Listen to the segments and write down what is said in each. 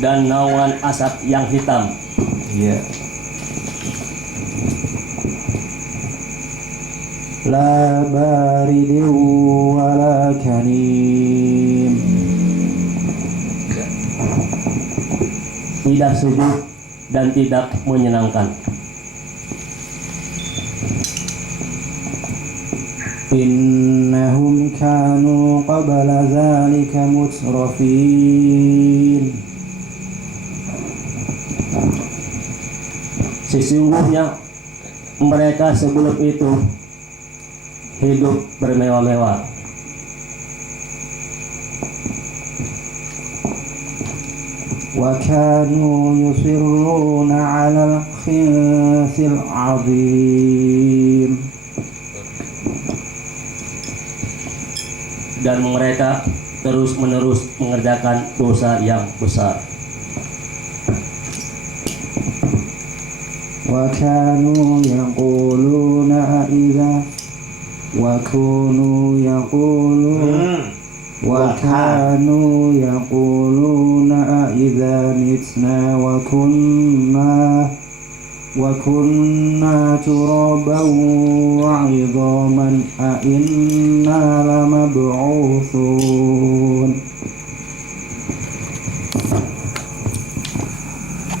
dan naungan asap yang hitam. Ya. La baridin wala karim. Tidak sejuk dan tidak menyenangkan. Innahum kanu qabla dzalika mutrafin. Sesungguhnya mereka sebelum itu hidup bermewah-mewah. Wa kanu yusirruna 'alal khinsil 'azim. Dan mereka terus-menerus mengerjakan dosa yang besar. Wa kanu yaquluna idza wa kanu yaquluna wa kanu yaquluna idza mitna wa kunna turaban wa 'idhaman a inna lamab'utsun.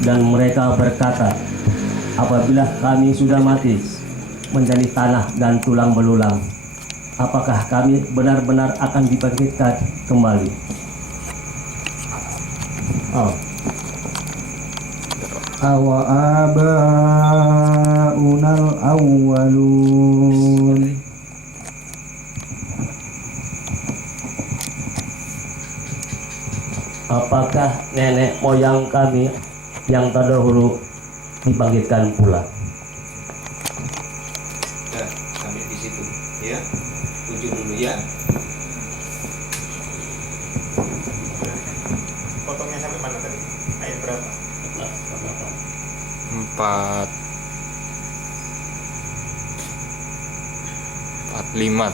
Dan mereka berkata, apabila kami sudah mati menjadi tanah dan tulang belulang, apakah kami benar-benar akan dibangkitkan kembali? Oh. Awa aba'unal awwalun. Apakah nenek moyang kami yang terdahulu dibangkitkan pula? Ya, sampai di situ ya. Ujung dulu ya. Potongnya sampai mana tadi? Ayat berapa? 45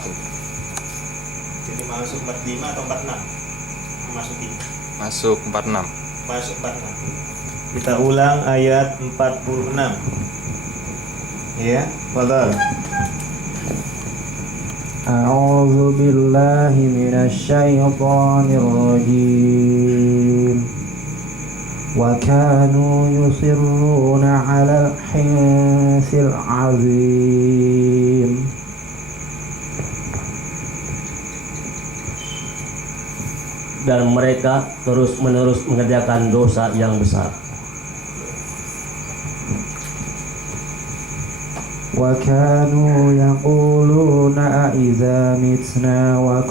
tuh. Jadi masuk 45 atau 46? Memasuki. Masuk 46. Masuk 46. Kita ulang ayat 46. Ya, fadhal. A'udzu billahi minasy syaithanir rajim. Wa kanu yusirruna 'alal hinsil 'azim. Dan mereka terus-menerus mengerjakan dosa yang besar. Wa kanu yaquluna idza mitna wa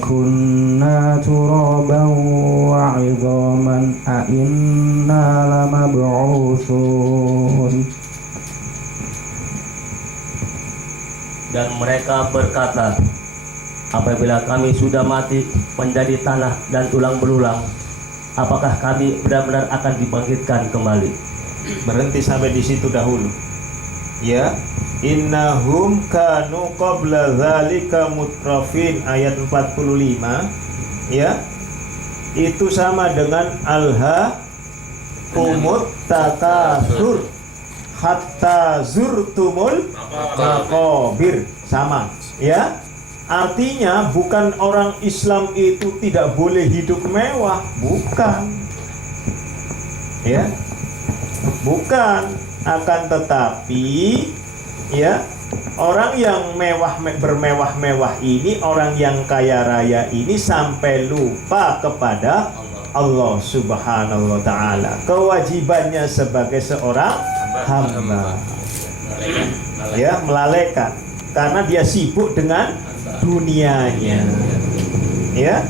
kunna turaban wa 'idhaman a inna lamab'utsun. Dan mereka berkata, apabila kami sudah mati menjadi tanah dan tulang belulang, apakah kami benar-benar akan dibangkitkan kembali? Berhenti sampai di situ dahulu. Ya, innahum kanu qabla dzalika mutrafin ayat 45. Ya. Itu sama dengan alha umut takasur hatta zurtumul maqabir, sama. Ya. Artinya bukan orang Islam itu tidak boleh hidup mewah, bukan. Ya. Bukan, akan tetapi ya, orang yang bermewah-mewah ini, orang yang kaya raya ini sampai lupa kepada Allah Subhanahu wa taala, kewajibannya sebagai seorang hamba. Ya, melalaikan karena dia sibuk dengan dunianya. Ya.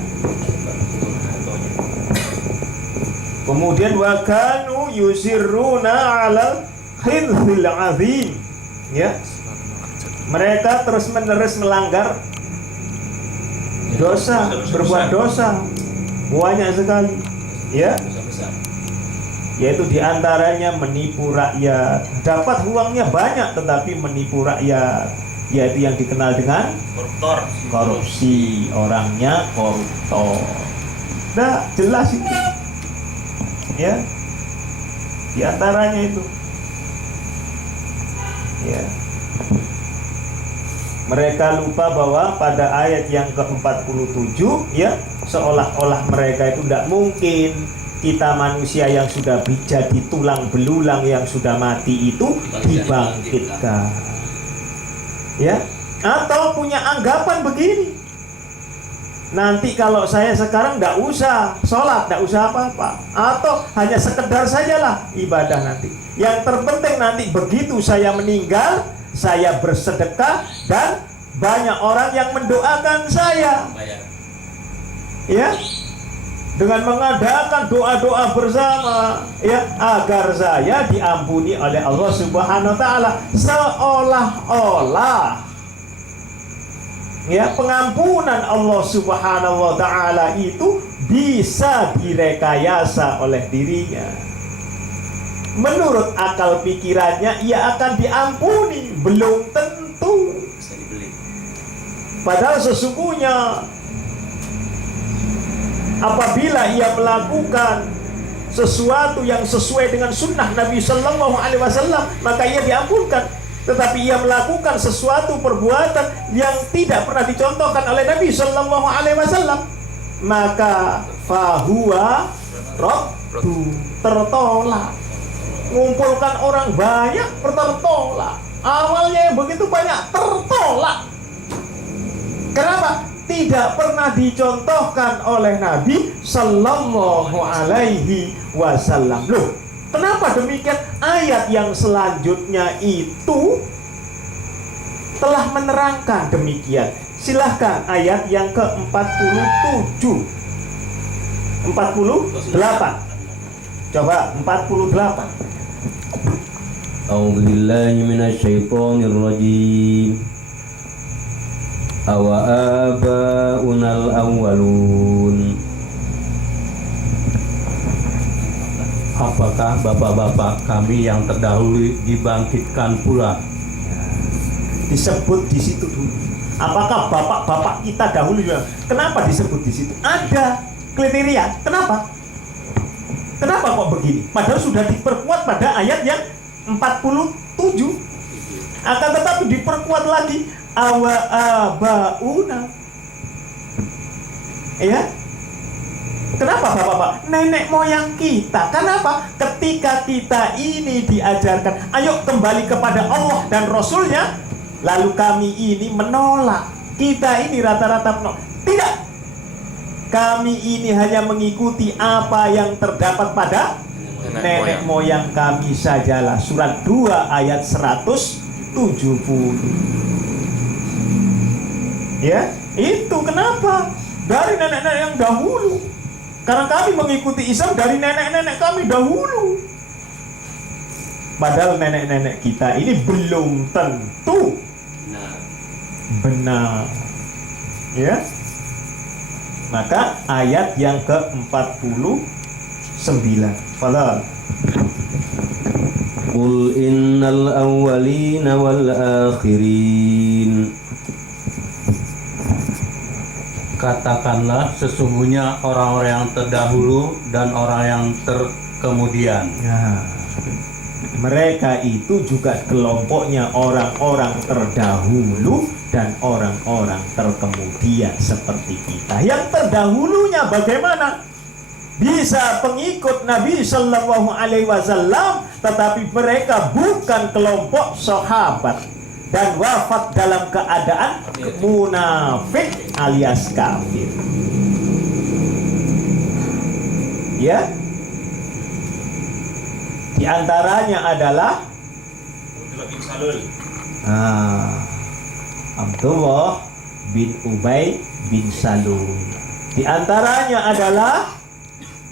Kemudian wa kanu yusirruna 'alal khinsil 'azim. Ya. Mereka terus-menerus melanggar dosa, berbuat dosa. Banyak sekali. Ya. Yaitu diantaranya menipu rakyat. Dapat uangnya banyak tetapi menipu rakyat. Yaitu yang dikenal dengan korupsi. Orangnya koruptor. Nah, jelas itu. Ya. Di antaranya itu. Ya. Mereka lupa bahwa pada ayat yang ke-47 ya, seolah-olah mereka itu tidak mungkin kita manusia yang sudah jadi tulang belulang yang sudah mati itu dibangkitkan. Ya, atau punya anggapan begini. Nanti kalau saya sekarang tidak usah sholat, tidak usah apa-apa, atau hanya sekedar sajalah ibadah nanti. Yang terpenting nanti begitu saya meninggal, saya bersedekah dan banyak orang yang mendoakan saya. Ya, dengan mengadakan doa-doa bersama, ya, agar saya diampuni oleh Allah Subhanahu wa taala. Seolah-olah ya, pengampunan Allah Subhanahu wa taala itu bisa direkayasa oleh dirinya. Menurut akal pikirannya ia akan diampuni, belum tentu. Padahal sesungguhnya apabila ia melakukan sesuatu yang sesuai dengan sunnah Nabi Sallallahu Alaihi Wasallam, maka ia diampunkan. Tetapi ia melakukan sesuatu perbuatan yang tidak pernah dicontohkan oleh Nabi Sallallahu Alaihi Wasallam, maka fahuwa raddu, tertolak. Ngumpulkan orang banyak, tertolak. Awalnya yang begitu banyak, tertolak. Kenapa? Tidak pernah dicontohkan oleh Nabi Sallallahu Alaihi Wasallam. Loh, kenapa demikian? Ayat yang selanjutnya itu telah menerangkan demikian. Silahkan ayat yang ke-47 48. Coba 48. A'udzu billahi minasyaitonir rajim. Awa abaunal awwalun. Apakah bapak-bapak kami yang terdahulu dibangkitkan pula? Disebut di situ dulu. Apakah bapak-bapak kita dahulu juga? Kenapa disebut di situ? Ada kriteria. Kenapa? Kenapa kok begini? Padahal sudah diperkuat pada ayat yang 47. Akan tetapi diperkuat lagi awa abauna. Ya. Kenapa bapak-bapak? Nenek moyang kita. Kenapa? Ketika kita ini diajarkan, ayo kembali kepada Allah dan Rasulnya, lalu kami ini menolak. Kita ini rata-rata menolak. Tidak. Kami ini hanya mengikuti apa yang terdapat pada nenek moyang kami sajalah. Surat 2 ayat 170. Ya, itu kenapa? Dari nenek-nenek yang dahulu. Karena kami mengikuti Islam dari nenek-nenek kami dahulu. Padahal nenek-nenek kita ini belum tentu benar. Ya. Maka ayat yang ke-49. Fadhal. Qul innal awwalina wal akhirin. Katakanlah sesungguhnya orang-orang yang terdahulu dan orang yang terkemudian. Ya. Mereka itu juga kelompoknya orang-orang terdahulu dan orang-orang terkemudian seperti kita. Yang terdahulunya bagaimana? Bisa pengikut Nabi Sallallahu Alaihi Wasallam, tetapi mereka bukan kelompok sahabat dan wafat dalam keadaan munafik alias kafir. Ya. Di antaranya adalah Abdullah bin Ubay bin Salul. Di antaranya adalah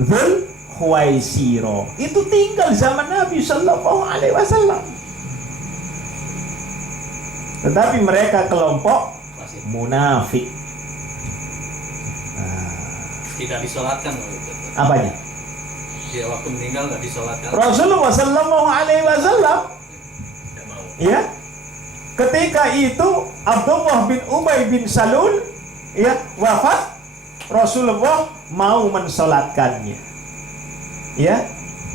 Dzul Khuwaisiro. Itu tinggal zaman Nabi Sallallahu Alaihi Wasallam. Tetapi mereka kelompok munafik. Tidak disolatkan. Apanya? Dia waktu meninggal nggak disolatkan. Rasulullah Sallallahu Alaihi Wasallam, ya, ketika itu Abdullah bin Ubay bin Salul, ya, wafat, Rasulullah mau mensolatkannya. Ya,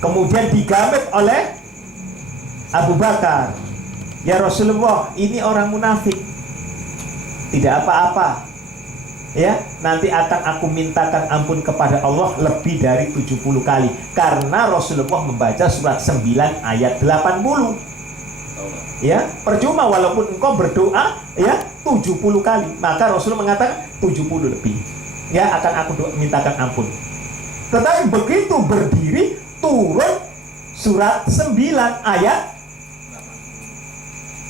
kemudian digamit oleh Abu Bakar. Ya Rasulullah, ini orang munafik, tidak apa-apa. Ya, nanti akan aku mintakan ampun kepada Allah lebih dari 70 kali. Karena Rasulullah membaca surat 9 ayat 80. Ya, percuma walaupun engkau berdoa ya 70 kali, maka Rasul mengatakan 70 lebih. Ya, akan aku mintakan ampun. Tetapi begitu berdiri turun surat 9 ayat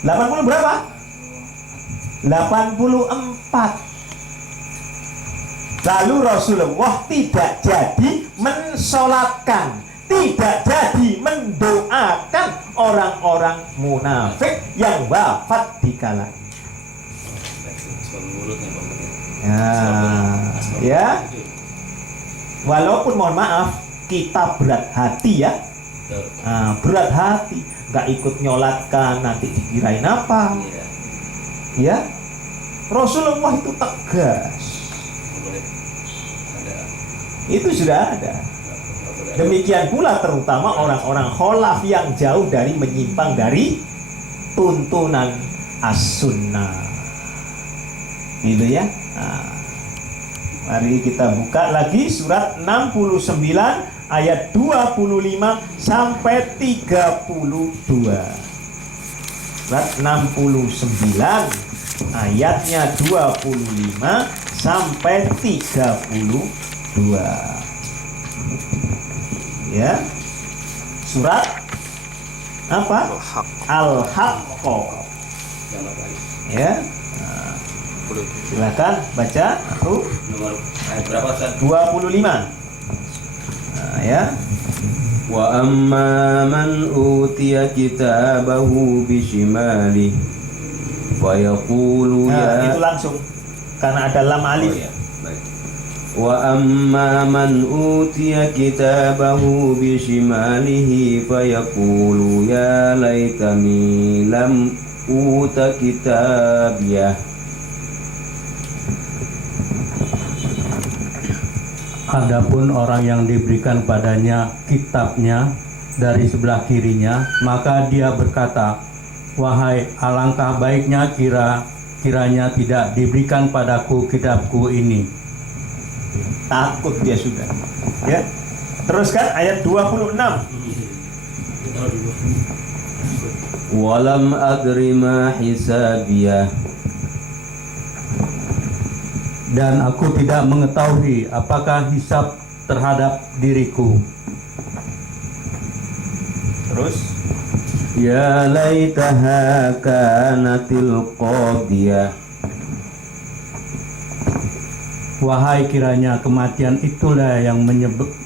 80 berapa? 84. Lalu Rasulullah tidak jadi mensolatkan, tidak jadi mendoakan orang-orang munafik yang wafat di kala itu. Ya. Walaupun mohon maaf kita berat hati ya, berat hati, nggak ikut nyolatkan nanti dikirain apa? Ya, Rasulullah itu tegas. Itu sudah ada. Demikian pula terutama orang-orang kholaf yang jauh dari menyimpang dari tuntunan as-sunnah. Gitu ya. Nah, mari kita buka lagi surat 69 ayat 25 sampai 32. Surat 69 ayatnya 25 sampai 32. Ya, surat apa? Al-Haqqah. Ya, nah, silakan baca. Aku Nomor ayat berapa Ustaz? 25. Nah, ya. Wa amma man utiya kitabahu bishimalihi fayaqulu Nah, ya itu langsung karena ada lam alif. Wa amma man utiya kitabahu bishimalihi fayaqulu ya laitani lam uta kitabiyah. Adapun orang yang diberikan padanya kitabnya dari sebelah kirinya, maka dia berkata, wahai alangkah baiknya kiranya tidak diberikan padaku kitabku ini. Takut dia sudah. Ya. Teruskan ayat 26. Walam adri ma hisabiyah. Dan aku tidak mengetahui apakah hisab terhadap diriku. Terus Ya laitaha kanatil qadiyah. Wahai kiranya kematian itulah yang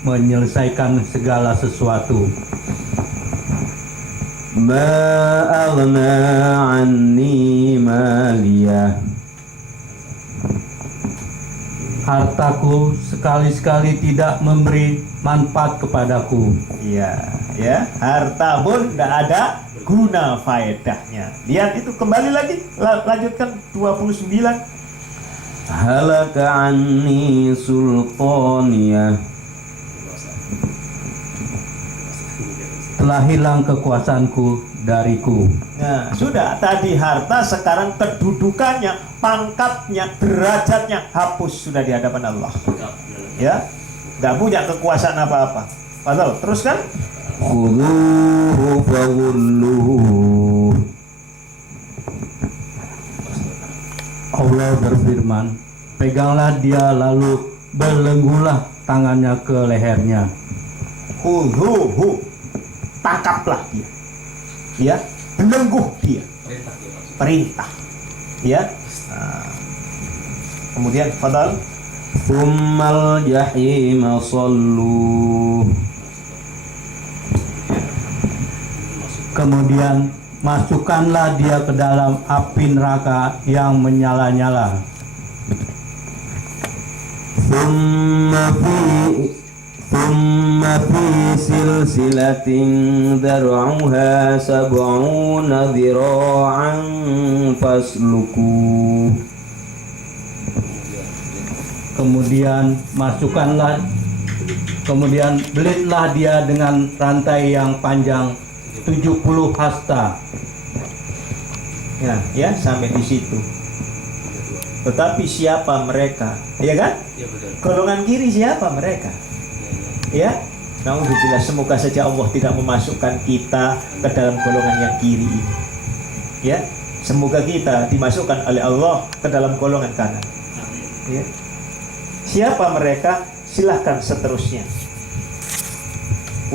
menyelesaikan segala sesuatu. Ma aghna anni maliyah. Hartaku sekali-sekali tidak memberi manfaat kepadaku. iya, ya, harta pun tidak ada guna faedahnya. Lihat itu kembali lagi, lanjutkan 29. Halaka anni sultaniyah. Telah hilang kekuasaanku dariku. Nah, sudah tadi harta, sekarang kedudukannya, pangkatnya, derajatnya hapus sudah di hadapan Allah. Ya, nggak punya kekuasaan apa-apa. Padahal teruskan. Khudhuhu faghulluhu. Allah berfirman, peganglah dia lalu belenggulah tangannya ke lehernya. Khudhuhu, tangkaplah dia. Ya, belenggu dia. Perintah. Ya. Nah, kemudian fadal. Tsummal jahima sallu. Kemudian masukkanlah dia ke dalam api neraka yang menyala-nyala. Thumma fi silsilatin dar'uha sab'una dhira'an fasluku. kemudian belitlah dia dengan rantai yang panjang 70 hasta. Ya, sampai di situ. Tetapi siapa mereka? Ya kan? Iya betul. Golongan kiri siapa mereka? Ya. Nauzubillah, semoga saja Allah tidak memasukkan kita ke dalam golongan yang kiri ini. Ya. Semoga kita dimasukkan oleh Allah ke dalam golongan kanan. Ya. Siapa mereka? Silahkan seterusnya.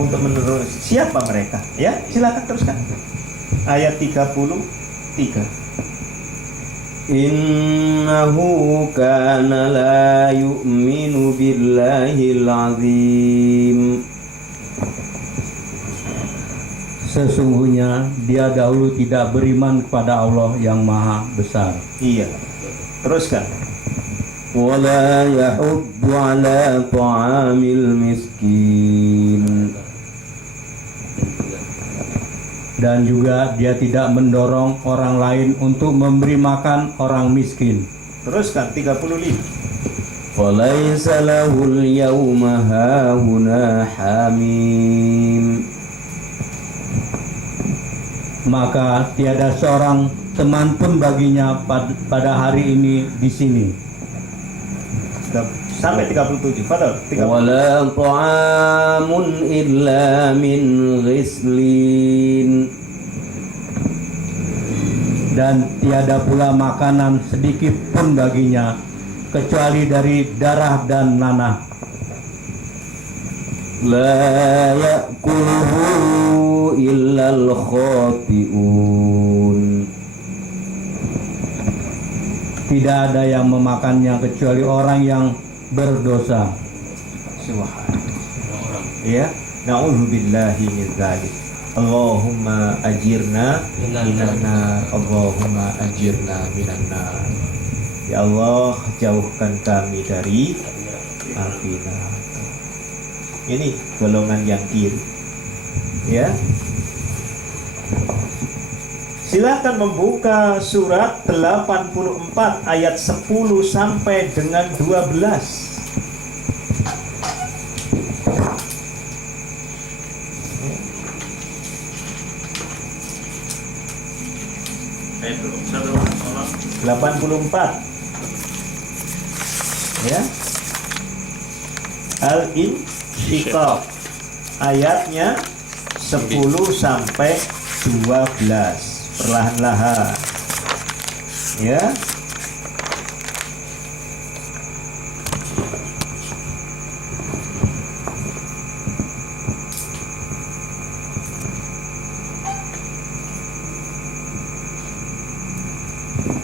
Untuk menerus siapa mereka? Ya, silahkan teruskan. Ayat 33. Innahu kana la yu'minu billahil azim. Sesungguhnya dia dahulu tidak beriman kepada Allah yang maha besar. Iya. Teruskan. Wala yahuddu ala ta'amil miskin. Dan juga dia tidak mendorong orang lain untuk memberi makan orang miskin. Teruskan 35. Falaysa lahul yawma hahuna hamim. Maka tiada seorang teman pun baginya pada hari ini di sini. Sampai 37. Fadal. 37. Wala ta'amun illa min ghislin. Dan tiada pula makanan sedikit pun baginya kecuali dari darah dan nanah. La ya'kuluhu illa al-khati'un. Tidak ada yang memakannya kecuali orang yang berdosa. Subhanallah. Ya. Na'udzubillahi min dzalik. Allahumma ajirna minan nar. Allahumma ajirna minan nar. Ya Allah, jauhkan kami dari api neraka. Ini golongan yang kiri. Ya. Silakan membuka surat 84 ayat 10 sampai dengan 12. Ayat 84. Ya. Al-Insyiqaq. Ayatnya 10 sampai 12. Perlahan-lahan. Ya.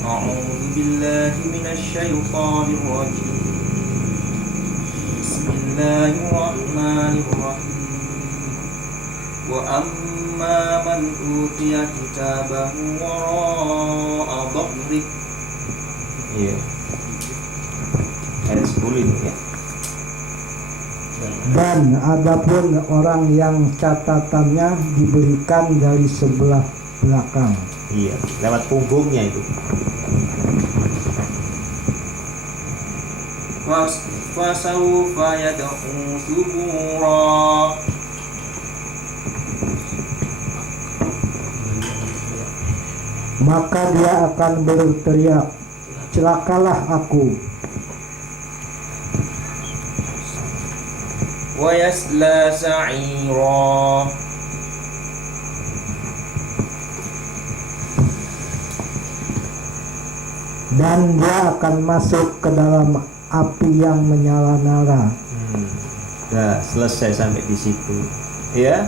A'udzu billahi minasy syaithanir rajim. Bismillahirrahmanirrahim. Wa amma man utiya kitabahu wara'a dhahrik. Iya. Ayat 10 itu ya. Dan adapun orang yang catatannya diberikan dari sebelah belakang. Iya, lewat punggungnya itu. Fasawfa yad'u subura. Maka dia akan berteriak, celakalah aku. Wa yasla sa'ira. Dan dia akan masuk ke dalam api yang menyala-nyala. Nah, selesai sampai di situ. Ya.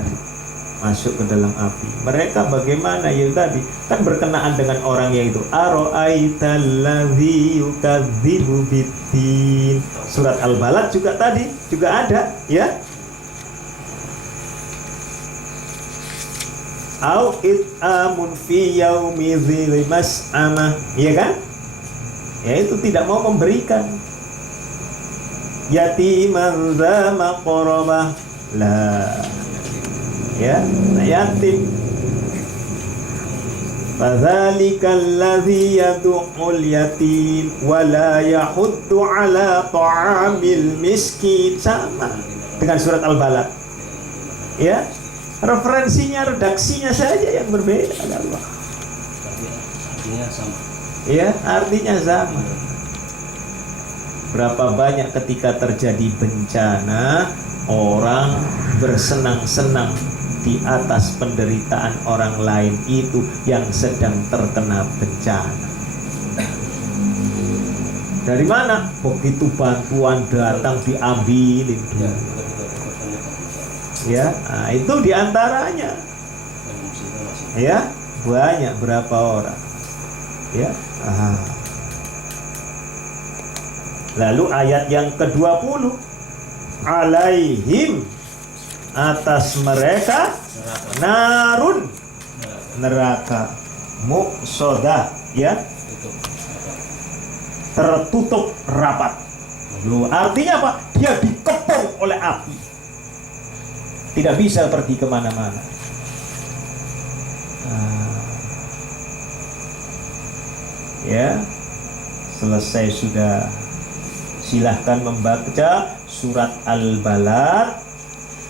Masuk ke dalam api. Mereka bagaimana ya tadi? Kan berkenaan dengan orang yang itu. Aro'aitallazi yukadzibu biddin. Surat Al-Balad juga tadi juga ada, ya. Au it'amun fi yaumi dzil mas'amah. Iya kan? Ya itu tidak mau memberikan. Yatiman dza maqrabah. Lah. Ya, yatim. Fadzalikal ladzi yad'ul yatim wa la yahuddu ala ta'amil miskin. Sama dengan surat Al-Balad. Ya, referensinya, redaksinya saja yang berbeda. Allah. Artinya sama. Ya, artinya sama. Berapa banyak ketika terjadi bencana, orang bersenang-senang di atas penderitaan orang lain itu yang sedang terkena bencana. Dari mana? Begitu bantuan datang diambilin dulu. Ya, nah, itu diantaranya. Ya, banyak berapa orang. Ya. Lalu ayat yang ke-20, alaihim, atas mereka, narun, neraka, muqsadah, ya, tertutup rapat. Loh, artinya apa? Dia dikepung oleh api, tidak bisa pergi kemana-mana. Ya, selesai sudah. Silahkan membaca surat Al-Balad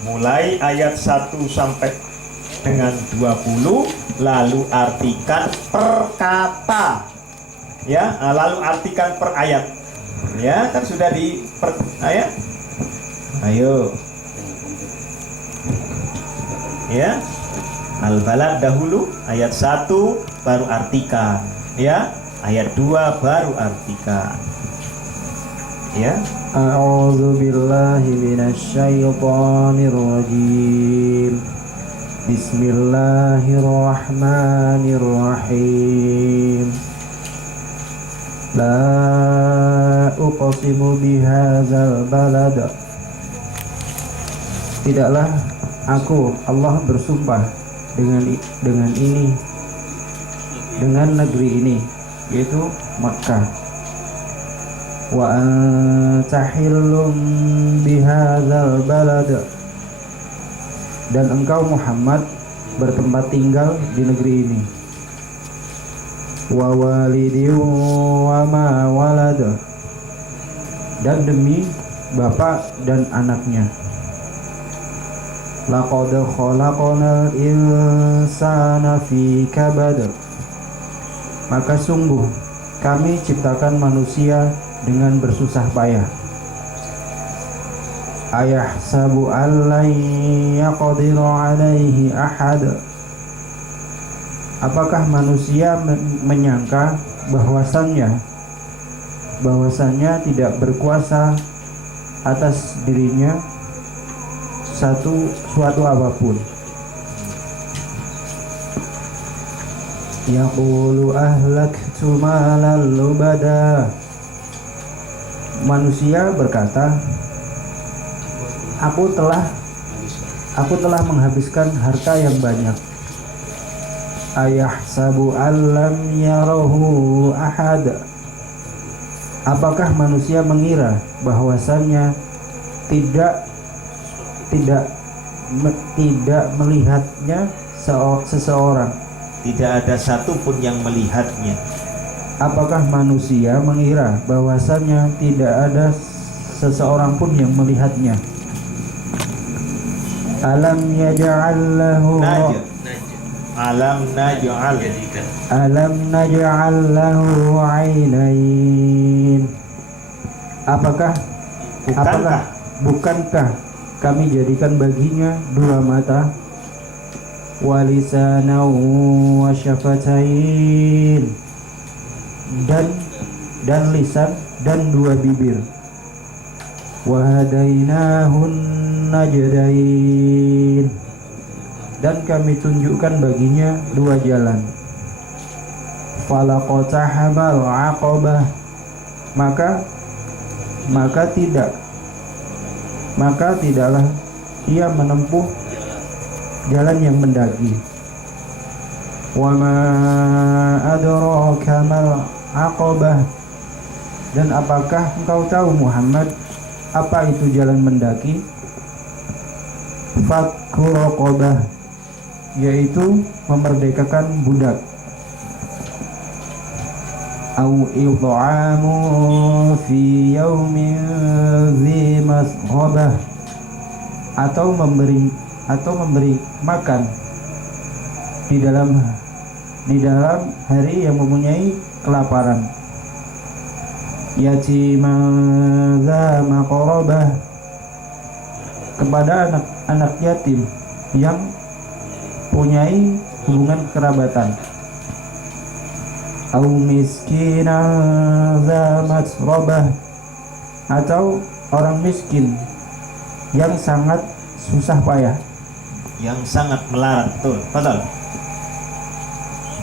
mulai ayat 1 sampai dengan 20, lalu artikan per kata. Ya, lalu artikan per ayat. Ya, kan sudah di per ayat. Ayo. Ya. Al-Balad dahulu ayat 1 baru artikan. Ya, ayat 2 baru artikan. Ya. A'udzu billahi minasyaitonir rajim. Bismillahirrahmanirrahim. La uqsimu bihadzal balad. Tidaklah aku, Allah, bersumpah dengan ini, dengan negeri ini, yaitu Makkah. Wa anta hillum bihadzal balad, dan engkau Muhammad bertempat tinggal di negeri ini. Wa walidin wa ma walad, dan demi bapak dan anaknya. Laqad khalaqnal insana fi kabad, maka sungguh kami ciptakan manusia dengan bersusah payah. Ayahsabu allan yaqdiru alaihi ahad, apakah manusia menyangka bahwasannya tidak berkuasa atas dirinya suatu apapun. Yaqulu ahlaktu malan lubada, manusia berkata, aku telah menghabiskan harta yang banyak. Ayahsabu allam yarahu ahad, apakah manusia mengira bahwasannya tidak melihatnya seseorang, tidak ada satupun yang melihatnya. Apakah manusia mengira bahwasannya tidak ada seseorang pun yang melihatnya? Alam yaj'al lahu Alam naj'al lahu 'ainain, bukankah kami jadikan baginya dua mata, wa lisanan wa syafatain, dan lisan dan dua bibir. Wa hadainahun najdain, dan kami tunjukkan baginya dua jalan. Falaqatahamal aqabah, maka tidaklah ia menempuh jalan yang mendaki. Wa ma adraka mal aqabah, dan apakah engkau tahu Muhammad apa itu jalan mendaki? Fakku raqabah, yaitu memerdekakan budak. au it'amu fi yaumin dzi masghabah, atau memberi makan di dalam hari yang mempunyai kelaparan. Yatiman dza maqrabah, kepada anak yatim yang punyai hubungan kerabatan. Au miskinan dza masrabah, atau orang miskin yang sangat susah payah, yang sangat melarat. Betul. Betul.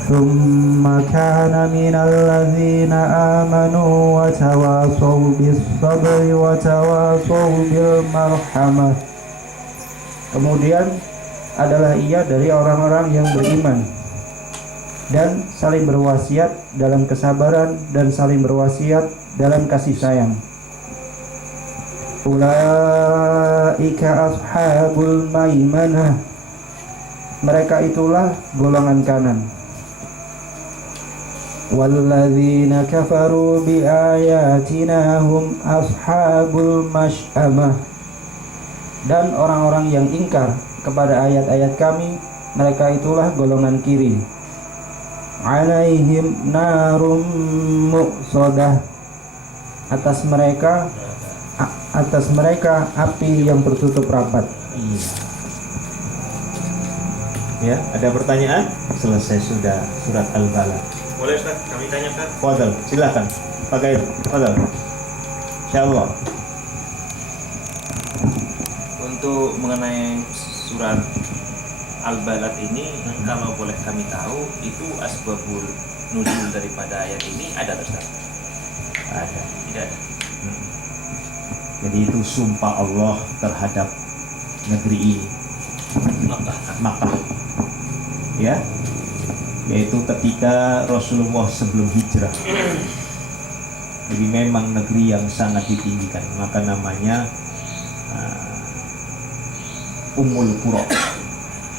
Tsumma kana minal ladzina amanu wa tawasaw bis sabri wa tawasaw bil marhamah. Kemudian adalah ia dari orang-orang yang beriman dan saling berwasiat dalam kesabaran dan saling berwasiat dalam kasih sayang. Ulaika ashabul maimanah, mereka itulah golongan kanan. Walladzina kafaru biayatina hum ashabul masy'amah, dan orang-orang yang ingkar kepada ayat-ayat kami, mereka itulah golongan kiri. Alaihim narum muqsadah, atas mereka api yang tertutup rapat. Iya. Ya, ada pertanyaan? Selesai sudah surat Al-Balad. Boleh Ustaz, kami tanyakan? Fadal, silakan. Pakai Fadal. Insyaallah. Untuk mengenai surat Al-Balad ini, kalau boleh kami tahu, itu asbabul nuzul daripada ayat ini ada Ustaz? Ada. Tidak ada. Jadi itu sumpah Allah terhadap negeri ini, Makkah. Ya. Yaitu ketika Rasulullah sebelum hijrah. Jadi memang negeri yang sangat ditinggikan, maka namanya Ummul Qura.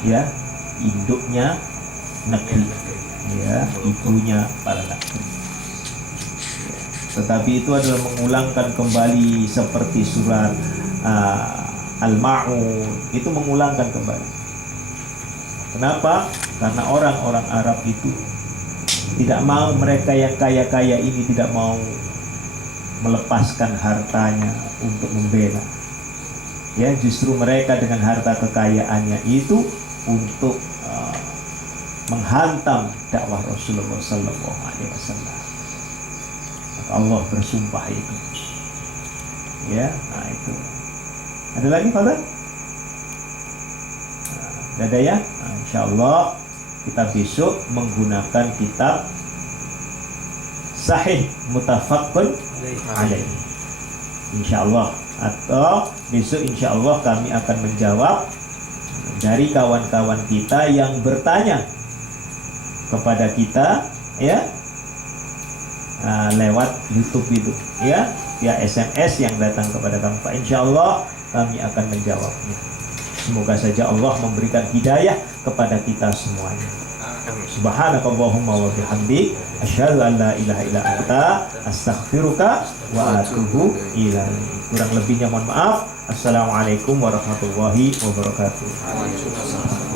Ya, induknya negeri. Ya, ibunya para negeri. Tetapi itu adalah mengulangkan kembali seperti surat Al-Ma'un, itu mengulangkan kembali. Kenapa? Karena orang-orang Arab itu tidak mau, mereka yang kaya-kaya ini tidak mau melepaskan hartanya untuk membela. Ya, justru mereka dengan harta kekayaannya itu untuk menghantam dakwah Rasulullah sallallahu alaihi wasallam. Maka Allah bersumpah itu. Ya, nah itu. Ada lagi, Pak? Ada ya? Nah, insyaallah kita besok menggunakan kitab Sahih Muttafaqun Alaih. Insyaallah, atau besok insyaallah kami akan menjawab dari kawan-kawan kita yang bertanya kepada kita, ya, lewat YouTube itu, ya, via SMS yang datang kepada kami. Insyaallah kami akan menjawabnya. Semoga saja Allah memberikan hidayah kepada kita semuanya. Subhanakallahumma wa bihamdik, asyhadu an la ilaha illa anta, astaghfiruka wa atubu ilaik. Kurang lebihnya mohon maaf. Assalamualaikum warahmatullahi wabarakatuh.